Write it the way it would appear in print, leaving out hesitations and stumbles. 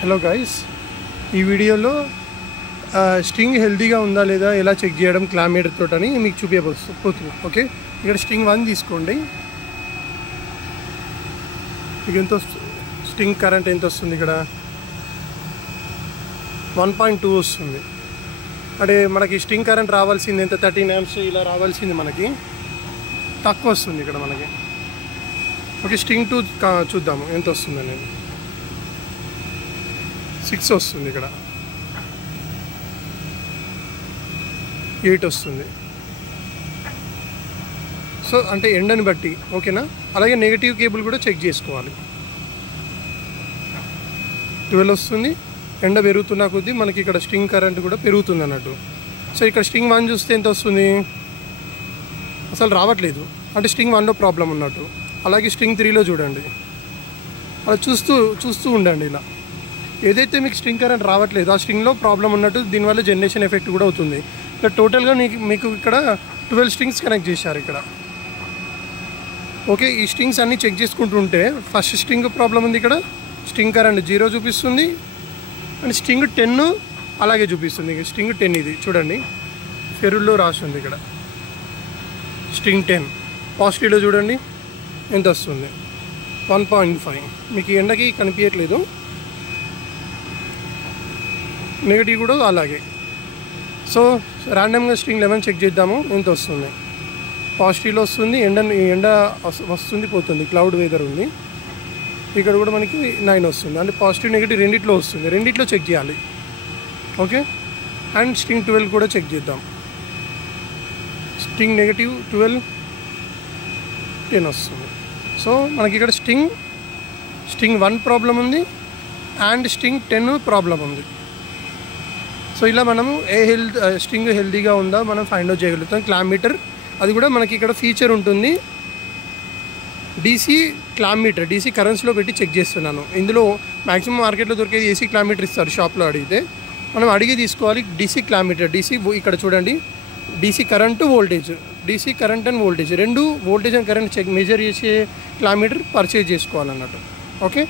Hello guys, ఈ వీడియోలో string హెల్తీగా ఉందా లేదా ఎలా చెక్ చేయడం క్లామీటర్ తోటని మీకు చూపించబోతుంది. ఓకే, ఇక్కడ స్ట్రింగ్ 1 తీసుకోండి. మీకు ఎంత స్ట్రింగ్ కరెంట్ ఎంత వస్తుంది? ఇక్కడ 1.2 వస్తుంది. అంటే మనకి స్ట్రింగ్ కరెంట్ రావాల్సింది ఎంత? 13 amps ఇలా రావాల్సింది, మనకి తక్కువ వస్తుంది ఇక్కడ మనకి. ఓకే, స్ట్రింగ్ 2 చూద్దాము ఎంత వస్తుంది అనేది. 6 వస్తుంది, ఇక్కడ 8 వస్తుంది. సో అంటే ఎండని బట్టి. ఓకేనా? అలాగే నెగిటివ్ కేబుల్ కూడా చెక్ చేసుకోవాలి. 12 వస్తుంది. ఎండ పెరుగుతున్న కొద్దీ మనకి ఇక్కడ స్ట్రింగ్ కరెంట్ కూడా పెరుగుతుంది అన్నట్టు. సో ఇక్కడ స్ట్రింగ్ 1 చూస్తే ఎంత వస్తుంది? అసలు రావట్లేదు, అంటే స్ట్రింగ్ 1లో ప్రాబ్లం ఉన్నట్టు. అలాగే స్ట్రింగ్ 3లో చూడండి. అలా చూస్తూ ఉండండి. ఇలా ఏదైతే మీకు స్ట్రింగ్ కరెంట్ రావట్లేదు ఆ స్ట్రింగ్లో ప్రాబ్లం ఉన్నట్టు, దీనివల్ల జనరేషన్ ఎఫెక్ట్ కూడా అవుతుంది. ఇక్కడ టోటల్గా మీకు ఇక్కడ 12 స్ట్రింగ్స్ కనెక్ట్ చేశారు ఇక్కడ. ఓకే, ఈ స్ట్రింగ్స్ అన్నీ చెక్ చేసుకుంటుంటే ఫస్ట్ స్ట్రింగ్ ప్రాబ్లం ఉంది. ఇక్కడ స్ట్రింగ్ కరెంట్ 0 చూపిస్తుంది, అండ్ స్ట్రింగ్ 10 అలాగే చూపిస్తుంది. స్ట్రింగ్ 10 ఇది చూడండి, ఫెరుల్లో రాస్తుంది ఇక్కడ. స్ట్రింగ్ 10 పాజిటివ్లో చూడండి ఎంత వస్తుంది? 1.5. మీకు ఎండకి కనిపించట్లేదు. నెగిటివ్ కూడా అలాగే. సో ర్యాండమ్గా స్ట్రింగ్ 11 చెక్ చేద్దాము ఎంత వస్తుంది. పాజిటివ్లో వస్తుంది, ఎండ వస్తుంది పోతుంది, క్లౌడ్ వెదర్ ఉంది. ఇక్కడ కూడా మనకి 9 వస్తుంది, అంటే పాజిటివ్ నెగిటివ్ రెండిట్లో వస్తుంది. రెండిట్లో చెక్ చేయాలి. ఓకే, అండ్ స్ట్రింగ్ 12 కూడా చెక్ చేద్దాం. స్ట్రింగ్ నెగిటివ్ 12, 10 వస్తుంది. సో మనకి ఇక్కడ స్ట్రింగ్ 1 ప్రాబ్లం ఉంది, అండ్ స్ట్రింగ్ 10 ప్రాబ్లం ఉంది. సో ఇలా మనము స్ట్రింగ్ హెల్తీగా ఉందా మనం ఫైండ్ అవుట్ చేయగలుగుతాం. క్లామీటర్ అది కూడా మనకి ఇక్కడ ఫీచర్ ఉంటుంది. డీసీ క్లామీటర్, డీసీ కరెన్స్లో పెట్టి చెక్ చేస్తున్నాను. ఇందులో మ్యాక్సిమం మార్కెట్లో దొరికేది ఏసీ క్లామీటర్ ఇస్తారు షాప్లో అడిగితే. మనం అడిగి తీసుకోవాలి డీసీ క్లామీటర్. ఇక్కడ చూడండి, DC current voltage, DC current and voltage రెండు వోల్టేజ్ అండ్ కరెంట్ మెజర్ చేసే క్లామీటర్ పర్చేజ్ చేసుకోవాలన్నట్టు. ఓకే.